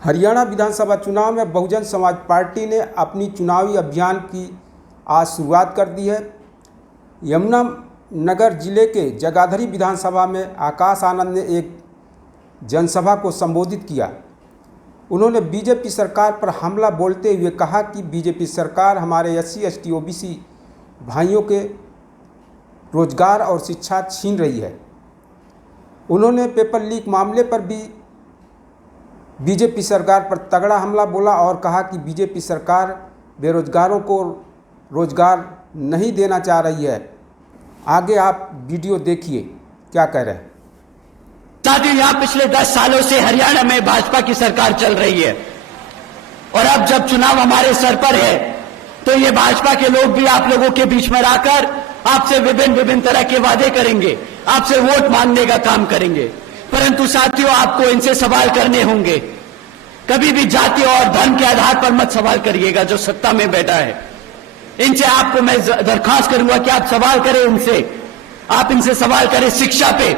हरियाणा विधानसभा चुनाव में बहुजन समाज पार्टी ने अपनी चुनावी अभियान की आज शुरुआत कर दी है। यमुनानगर जिले के जगाधरी विधानसभा में आकाश आनंद ने एक जनसभा को संबोधित किया। उन्होंने बीजेपी सरकार पर हमला बोलते हुए कहा कि बीजेपी सरकार हमारे SC ST OBC भाइयों के रोजगार और शिक्षा छीन रही है। उन्होंने पेपर लीक मामले पर भी बीजेपी सरकार पर तगड़ा हमला बोला और कहा कि बीजेपी सरकार बेरोजगारों को रोजगार नहीं देना चाह रही है। आगे आप वीडियो देखिए क्या कह रहे हैं। साथियों, यहाँ पिछले 10 सालों से हरियाणा में भाजपा की सरकार चल रही है और अब जब चुनाव हमारे सर पर है तो ये भाजपा के लोग भी आप लोगों के बीच में आकर आपसे विभिन्न तरह के वादे करेंगे, आपसे वोट मांगने का काम करेंगे। परंतु साथियों, आपको इनसे सवाल करने होंगे। कभी भी जाति और धर्म के आधार पर मत सवाल करिएगा जो सत्ता में बैठा है। इनसे आपको मैं दरखास्त करूंगा कि आप सवाल करें इनसे। आप इनसे सवाल करें शिक्षा पे,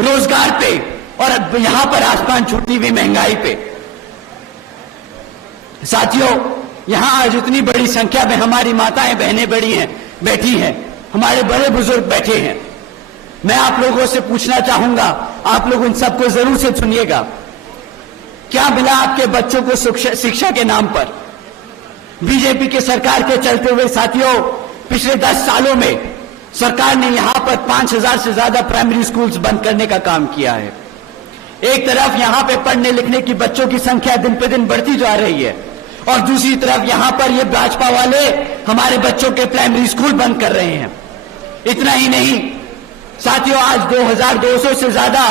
रोजगार पे और यहां पर आसमान छूती हुई महंगाई पे। साथियों, यहां आज इतनी बड़ी संख्या में हमारी माताएं बहनें बैठी हैं, हमारे बड़े बुजुर्ग बैठे हैं। मैं आप लोगों से पूछना चाहूंगा, आप लोग इन सबको जरूर से सुनिएगा। क्या मिला आपके बच्चों को शिक्षा के नाम पर? बीजेपी के सरकार के चलते हुए साथियों, पिछले 10 सालों में सरकार ने यहां पर 5000 से ज्यादा प्राइमरी स्कूल्स बंद करने का काम किया है। एक तरफ यहां पे पढ़ने लिखने की बच्चों की संख्या दिन पे दिन बढ़ती जा रही है और दूसरी तरफ यहां पर ये भाजपा वाले हमारे बच्चों के प्राइमरी स्कूल बंद कर रहे हैं। इतना ही नहीं साथियों, आज 2200 से ज्यादा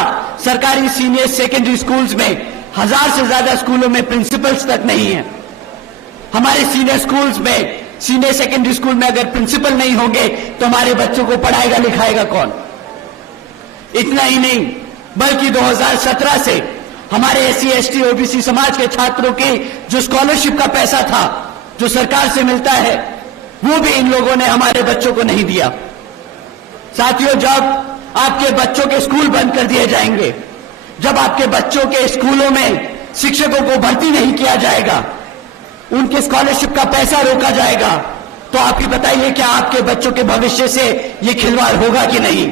सरकारी सीनियर सेकेंडरी स्कूल्स में 1000 से ज्यादा स्कूलों में प्रिंसिपल्स तक नहीं है। हमारे सीनियर स्कूल्स में, सीनियर सेकेंडरी स्कूल में अगर प्रिंसिपल नहीं होंगे तो हमारे बच्चों को पढ़ाएगा लिखाएगा कौन? इतना ही नहीं बल्कि 2017 से हमारे SC ST OBC समाज के छात्रों की जो स्कॉलरशिप का पैसा था जो सरकार से मिलता है वो भी इन लोगों ने हमारे बच्चों को नहीं दिया। साथियों, जब आपके बच्चों के स्कूल बंद कर दिए जाएंगे, जब आपके बच्चों के स्कूलों में शिक्षकों को भर्ती नहीं किया जाएगा, उनके स्कॉलरशिप का पैसा रोका जाएगा, तो आप ही बताइए क्या आपके बच्चों के भविष्य से ये खिलवाड़ होगा कि नहीं?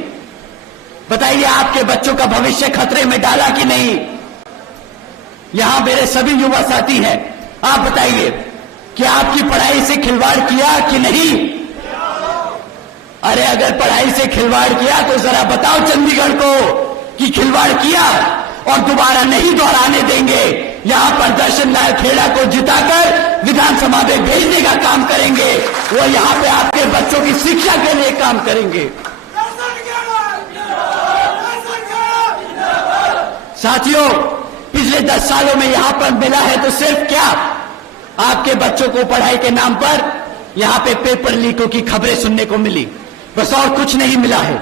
बताइए, आपके बच्चों का भविष्य खतरे में डाला कि नहीं? यहां मेरे सभी युवा साथी हैं, आप बताइए कि आपकी पढ़ाई से खिलवाड़ किया कि नहीं? अरे अगर पढ़ाई से खिलवाड़ किया तो जरा बताओ चंडीगढ़ को कि खिलवाड़ किया और दोबारा नहीं दोहराने देंगे। यहां पर दर्शन लाल खेड़ा को जिताकर विधानसभा में भेजने का काम करेंगे। वो यहां पे आपके बच्चों की शिक्षा के लिए काम करेंगे। साथियों, पिछले 10 सालों में यहां पर मिला है तो सिर्फ क्या? आपके बच्चों को पढ़ाई के नाम पर यहां पे पेपर लीकों की खबरें सुनने को मिली, बस और कुछ नहीं मिला है।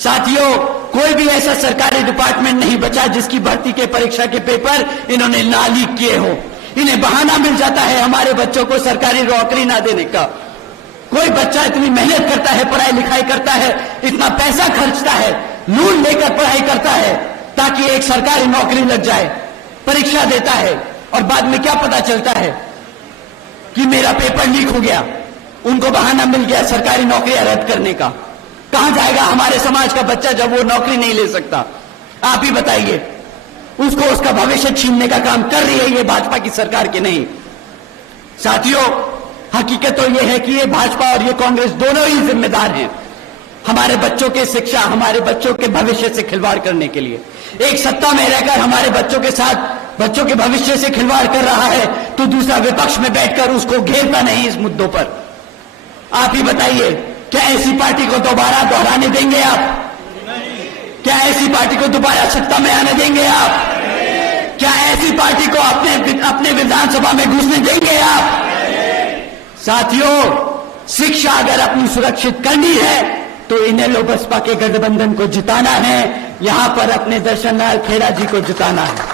साथियों, कोई भी ऐसा सरकारी डिपार्टमेंट नहीं बचा जिसकी भर्ती के परीक्षा के पेपर इन्होंने ना लीक किए हो। इन्हें बहाना मिल जाता है हमारे बच्चों को सरकारी नौकरी ना देने का। कोई बच्चा इतनी मेहनत करता है, पढ़ाई लिखाई करता है, इतना पैसा खर्चता है, लोन लेकर पढ़ाई करता है ताकि एक सरकारी नौकरी लग जाए, परीक्षा देता है और बाद में क्या पता चलता है कि मेरा पेपर लीक हो गया, उनको बहाना मिल गया सरकारी नौकरियां रद्द करने का। कहां जाएगा हमारे समाज का बच्चा जब वो नौकरी नहीं ले सकता? आप ही बताइए। उसको उसका भविष्य छीनने का काम कर रही है ये भाजपा की सरकार के नहीं। साथियों, हकीकत तो ये है कि ये भाजपा और ये कांग्रेस दोनों ही जिम्मेदार हैं हमारे बच्चों के शिक्षा, हमारे बच्चों के भविष्य से खिलवाड़ करने के लिए। एक सत्ता में रहकर हमारे बच्चों के साथ बच्चों के भविष्य से खिलवाड़ कर रहा है तो दूसरा विपक्ष में बैठकर उसको घेरता नहीं इस मुद्दों पर। आप ही बताइए, क्या ऐसी पार्टी को दोबारा दोहराने देंगे आप? क्या ऐसी पार्टी को दोबारा सत्ता में आने देंगे आप? क्या ऐसी पार्टी को अपने विधानसभा में घुसने देंगे आप? साथियों, शिक्षा अगर अपनी सुरक्षित करनी है तो इन्हें लो बसपा के गठबंधन को जिताना है, यहां पर अपने दर्शन लाल खेड़ा जी को जिताना है।